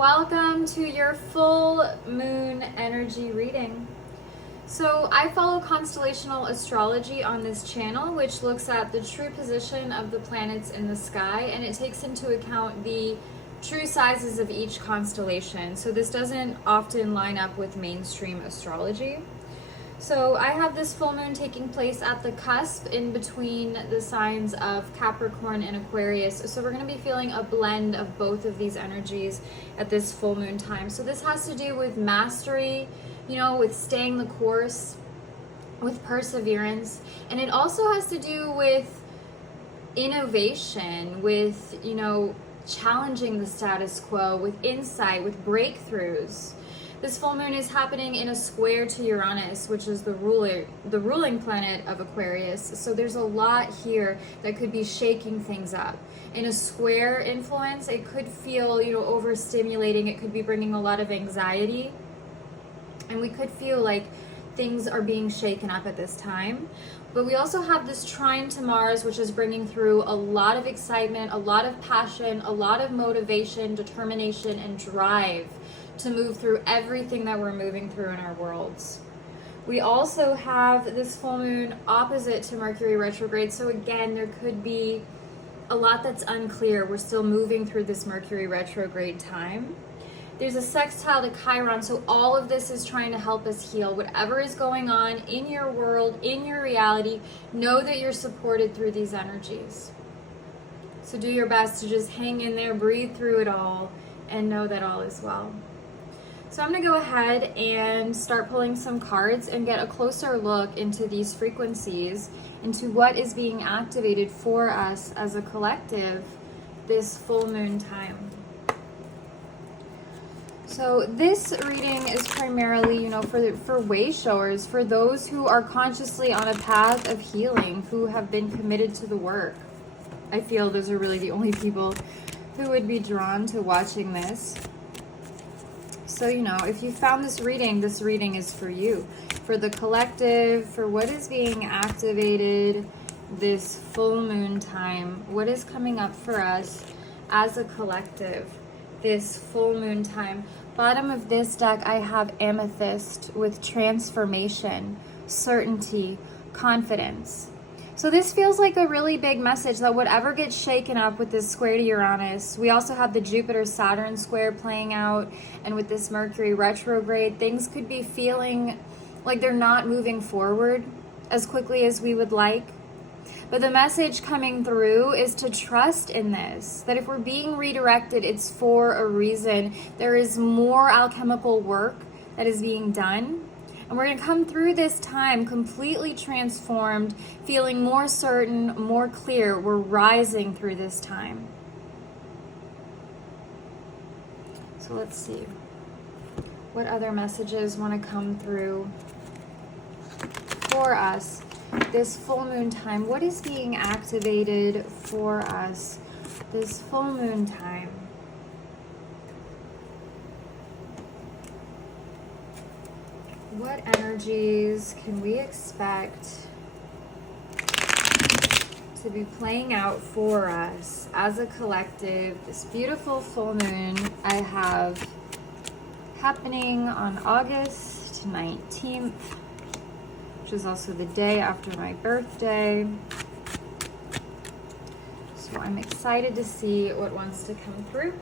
welcome to your full moon energy reading. So I follow constellational astrology on this channel, which looks at the true position of the planets in the sky, and it takes into account the true sizes of each constellation. So this doesn't often line up with mainstream astrology. So I have this full moon taking place at the cusp in between the signs of Capricorn and Aquarius. So we're going to be feeling a blend of both of these energies at this full moon time. So this has to do with mastery, with staying the course, with perseverance. And it also has to do with innovation, with, challenging the status quo, with insight, with breakthroughs. This full moon is happening in a square to Uranus, which is the ruling planet of Aquarius. So there's a lot here that could be shaking things up. In a square influence, it could feel, overstimulating. It could be bringing a lot of anxiety. And we could feel like things are being shaken up at this time. But we also have this trine to Mars, which is bringing through a lot of excitement, a lot of passion, a lot of motivation, determination, and drive to move through everything that we're moving through in our worlds. We also have this full moon opposite to Mercury retrograde. So again, there could be a lot that's unclear. We're still moving through this Mercury retrograde time. There's a sextile to Chiron. So all of this is trying to help us heal. Whatever is going on in your world, in your reality, know that you're supported through these energies. So do your best to just hang in there, breathe through it all, and know that all is well. So I'm going to go ahead and start pulling some cards and get a closer look into these frequencies, into what is being activated for us as a collective this full moon time. So this reading is primarily, for way showers, for those who are consciously on a path of healing, who have been committed to the work. I feel those are really the only people who would be drawn to watching this. So, if you found this reading is for you, for the collective, for what is being activated this full moon time, what is coming up for us as a collective this full moon time. Bottom of this deck, I have amethyst with transformation, certainty, confidence. So this feels like a really big message that whatever gets shaken up with this square to Uranus, we also have the Jupiter-Saturn square playing out, and with this Mercury retrograde, things could be feeling like they're not moving forward as quickly as we would like. But the message coming through is to trust in this, that if we're being redirected, it's for a reason. There is more alchemical work that is being done. And we're going to come through this time completely transformed, feeling more certain, more clear. We're rising through this time. So let's see. What other messages want to come through for us this full moon time? What is being activated for us this full moon time? What energies can we expect to be playing out for us as a collective? This beautiful full moon I have happening on August 19th, which is also the day after my birthday. So I'm excited to see what wants to come through.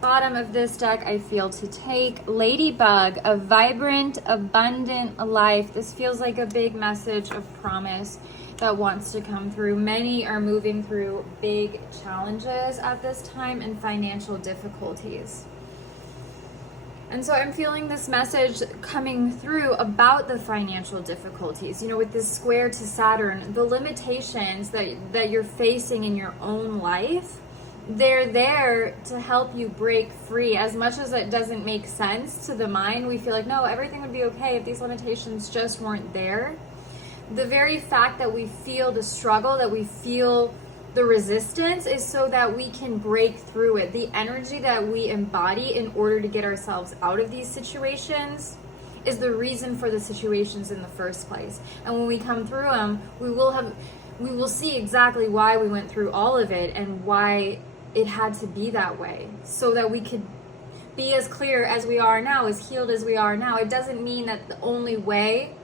Bottom of this deck, I feel to take Ladybug, a vibrant, abundant life. This feels like a big message of promise that wants to come through. Many are moving through big challenges at this time and financial difficulties. And so I'm feeling this message coming through about the financial difficulties. With this square to Saturn, the limitations that you're facing in your own life, they're there to help you break free. As much as it doesn't make sense to the mind, we feel like, no, everything would be okay if these limitations just weren't there. The very fact that we feel the struggle, that we feel the resistance, is so that we can break through it. The energy that we embody in order to get ourselves out of these situations is the reason for the situations in the first place. And when we come through them, we will see exactly why we went through all of it and why it had to be that way, so that we could be as clear as we are now, as healed as we are now. It doesn't mean that the only way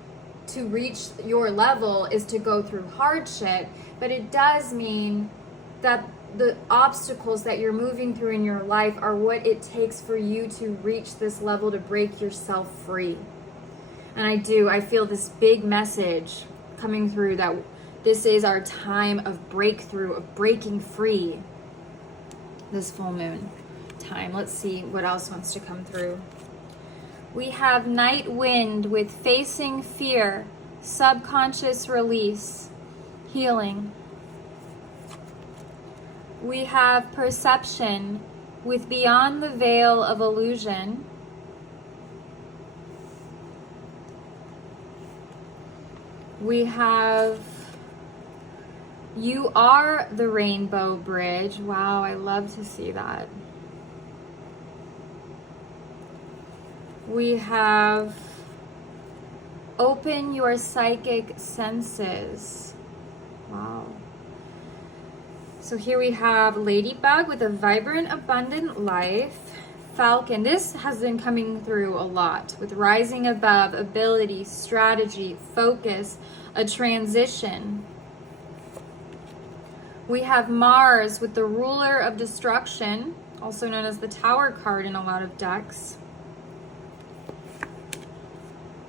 to reach your level is to go through hardship, but it does mean that the obstacles that you're moving through in your life are what it takes for you to reach this level, to break yourself free. And I feel this big message coming through that this is our time of breakthrough, of breaking free, this full moon time. Let's see what else wants to come through. We have night wind with facing fear, subconscious release, healing. We have perception with beyond the veil of illusion. We have you are the rainbow bridge. Wow, I love to see that. We have open your psychic senses. Wow. So here we have ladybug with a vibrant, abundant life. Falcon, this has been coming through a lot with rising above, ability, strategy, focus, a transition. We have Mars with the ruler of destruction, also known as the Tower card in a lot of decks.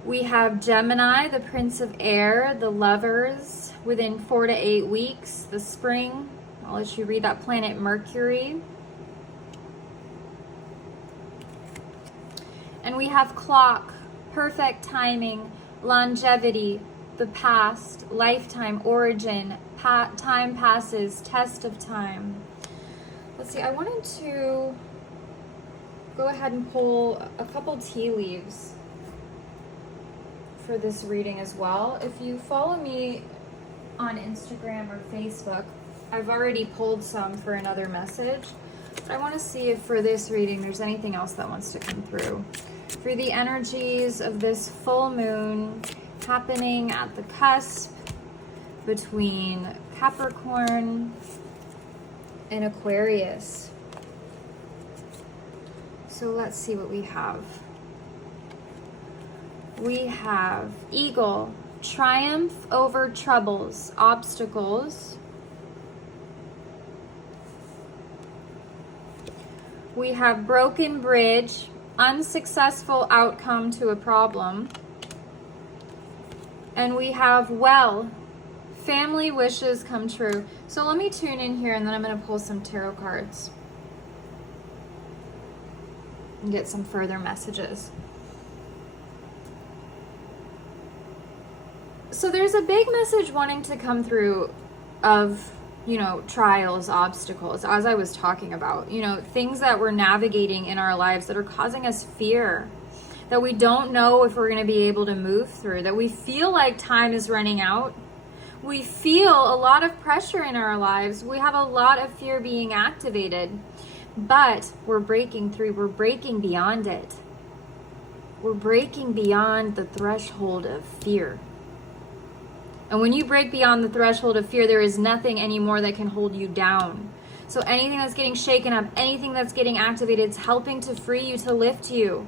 We have Gemini, the Prince of Air, the Lovers, within 4 to 8 weeks, the spring. I'll let you read that planet Mercury. And we have Clock, perfect timing, longevity, the past, lifetime, origin, time passes, test of time. Let's see, I wanted to go ahead and pull a couple tea leaves for this reading as well. If you follow me on Instagram or Facebook, I've already pulled some for another message, but I want to see if for this reading there's anything else that wants to come through. For the energies of this full moon happening at the cusp between Capricorn and Aquarius. So let's see what we have. We have Eagle, triumph over troubles, obstacles. We have broken bridge, unsuccessful outcome to a problem. And we have well, family wishes come true. So let me tune in here and then I'm going to pull some tarot cards and get some further messages. So there's a big message wanting to come through of, trials, obstacles, as I was talking about, things that we're navigating in our lives that are causing us fear, that we don't know if we're going to be able to move through, that we feel like time is running out. We feel a lot of pressure in our lives. We have a lot of fear being activated, but we're breaking through. We're breaking beyond it. We're breaking beyond the threshold of fear. And when you break beyond the threshold of fear, there is nothing anymore that can hold you down. So anything that's getting shaken up, anything that's getting activated, it's helping to free you, to lift you.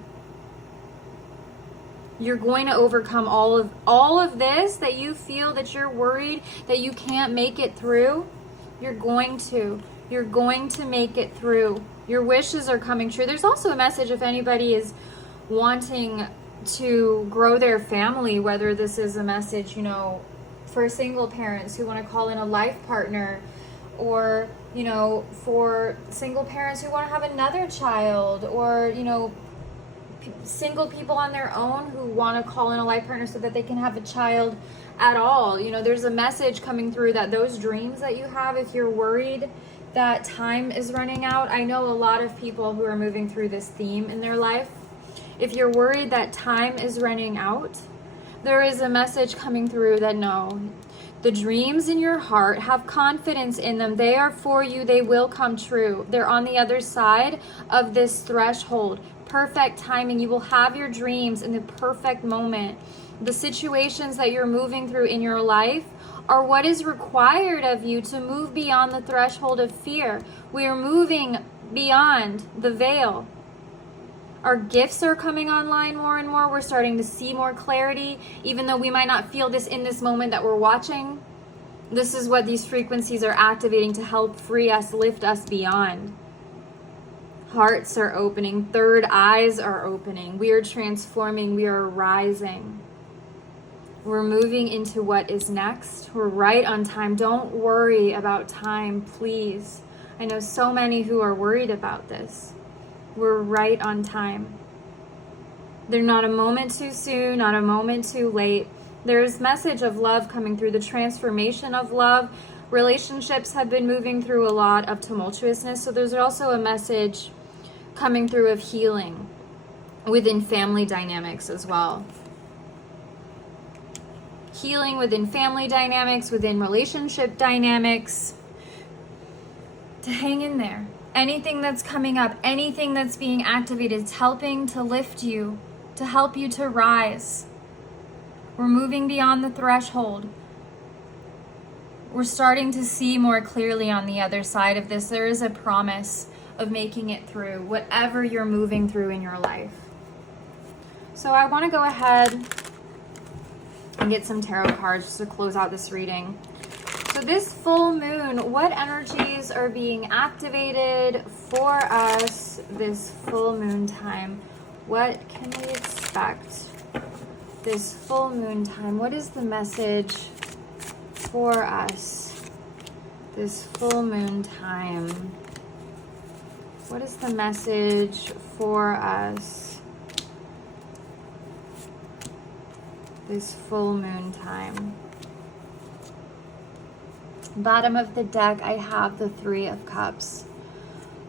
You're going to overcome all of this that you feel, that you're worried that you can't make it through. You're going to make it through. Your wishes are coming true. There's also a message if anybody is wanting to grow their family, whether this is a message, for single parents who want to call in a life partner, or, for single parents who want to have another child, or, single people on their own who want to call in a life partner so that they can have a child at all. There's a message coming through that those dreams that you have, if you're worried that time is running out, I know a lot of people who are moving through this theme in their life. If you're worried that time is running out, there is a message coming through that no, the dreams in your heart, have confidence in them. They are for you. They will come true. They're on the other side of this threshold. Perfect timing. You will have your dreams in the perfect moment. The situations that you're moving through in your life are what is required of you to move beyond the threshold of fear. We are moving beyond the veil. Our gifts are coming online more and more. We're starting to see more clarity, even though we might not feel this in this moment that we're watching. This is what these frequencies are activating to help free us, lift us beyond. Hearts are opening, third eyes are opening. We are transforming, we are rising. We're moving into what is next. We're right on time. Don't worry about time, please. I know so many who are worried about this. We're right on time. They're not a moment too soon, not a moment too late. There's message of love coming through, the transformation of love. Relationships have been moving through a lot of tumultuousness, so there's also a message coming through of healing within family dynamics as well. Healing within family dynamics, within relationship dynamics. To hang in there. Anything that's coming up, anything that's being activated, it's helping to lift you, to help you to rise. We're moving beyond the threshold. We're starting to see more clearly on the other side of this. There is a promise of making it through whatever you're moving through in your life. So I want to go ahead and get some tarot cards just to close out this reading. So this full moon, what energies are being activated for us this full moon time? What can we expect this full moon time? What is the message for us this full moon time? What is the message for us this full moon time? Bottom of the deck, I have the Three of Cups.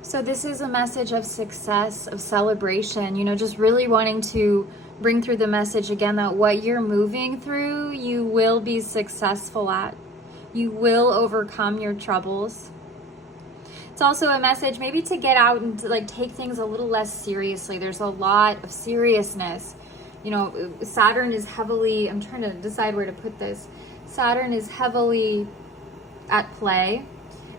So this is a message of success, of celebration, you know, just really wanting to bring through the message again that what you're moving through, you will be successful at. You will overcome your troubles. It's also a message maybe to get out and to like take things a little less seriously. There's a lot of seriousness. You know, Saturn is heavily, I'm trying to decide where to put this. Saturn is heavily at play,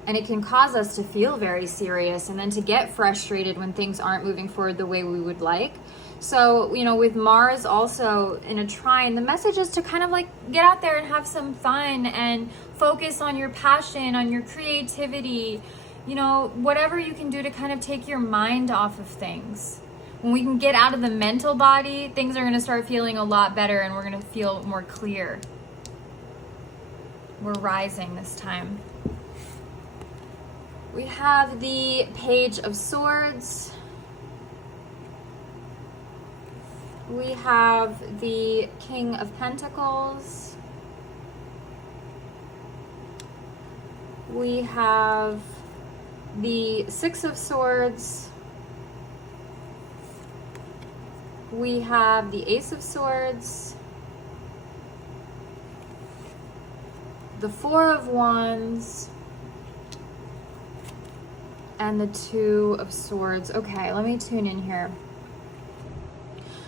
and it can cause us to feel very serious and then to get frustrated when things aren't moving forward the way we would like. So, you know, with Mars also in a trine, the message is to kind of like get out there and have some fun and focus on your passion, on your creativity, you know, whatever you can do to kind of take your mind off of things. When we can get out of the mental body, things are going to start feeling a lot better and we're going to feel more clear. We're rising this time. We have the Page of Swords. We have the King of Pentacles. We have the Six of Swords. We have the Ace of Swords. The Four of Wands, and the Two of Swords. Okay, let me tune in here.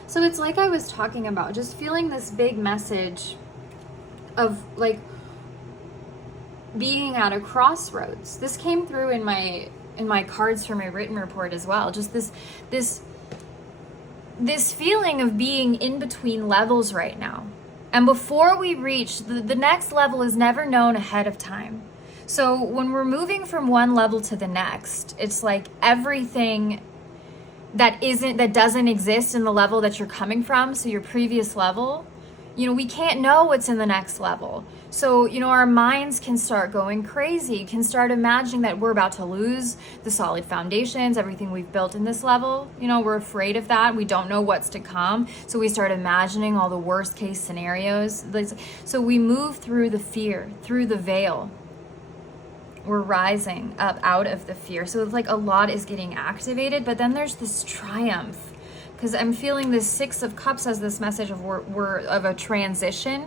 So it's like I was talking about, just feeling this big message of like being at a crossroads. This came through in my cards for my written report as well. Just this feeling of being in between levels right now. And before we reach, the next level is never known ahead of time. So when we're moving from one level to the next, it's like everything that doesn't exist in the level that you're coming from, so your previous level, you know, we can't know what's in the next level. So, you know, our minds can start going crazy, can start imagining that we're about to lose the solid foundations, everything we've built in this level. You know, we're afraid of that. We don't know what's to come. So we start imagining all the worst case scenarios. So we move through the fear, through the veil. We're rising up out of the fear. So it's like a lot is getting activated, but then there's this triumph. Because I'm feeling this Six of Cups as this message of we're of a transition.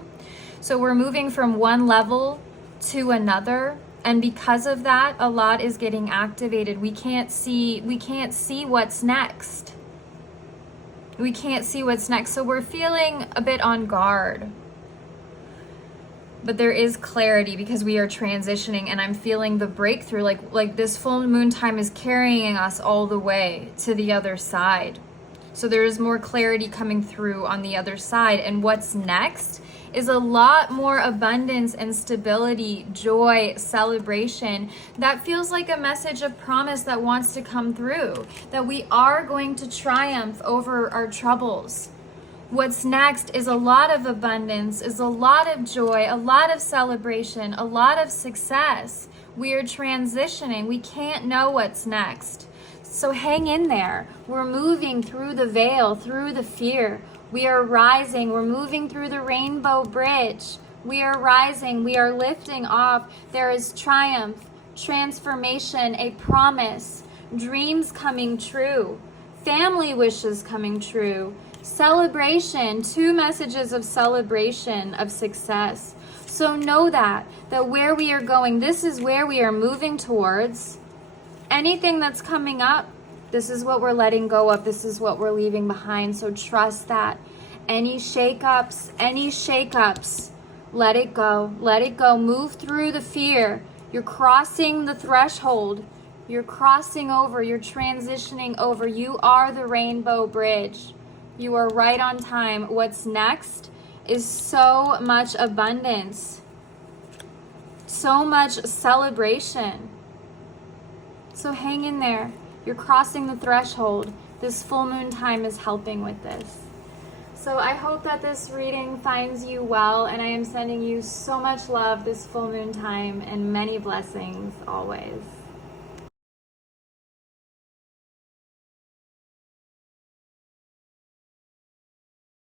So we're moving from one level to another, and because of that, a lot is getting activated. We can't see what's next. We can't see what's next. So we're feeling a bit on guard. But there is clarity because we are transitioning, and I'm feeling the breakthrough. Like this full moon time is carrying us all the way to the other side. So there is more clarity coming through on the other side. And what's next is a lot more abundance and stability, joy, celebration. That feels like a message of promise that wants to come through, that we are going to triumph over our troubles. What's next is a lot of abundance, is a lot of joy, a lot of celebration, a lot of success. We are transitioning. We can't know what's next. So hang in there. We're moving through the veil, through the fear. We are rising. We're moving through the rainbow bridge. We are rising. We are lifting off. There is triumph, transformation, a promise, dreams coming true, family wishes coming true, celebration, 2 messages of celebration, of success. So know that where we are going, this is where we are moving towards. Anything that's coming up, this is what we're letting go of. This is what we're leaving behind. So trust that. Any shakeups, let it go. Let it go. Move through the fear. You're crossing the threshold. You're crossing over. You're transitioning over. You are the rainbow bridge. You are right on time. What's next is so much abundance, so much celebration. So hang in there. You're crossing the threshold. This full moon time is helping with this. So I hope that this reading finds you well, and I am sending you so much love this full moon time and many blessings always.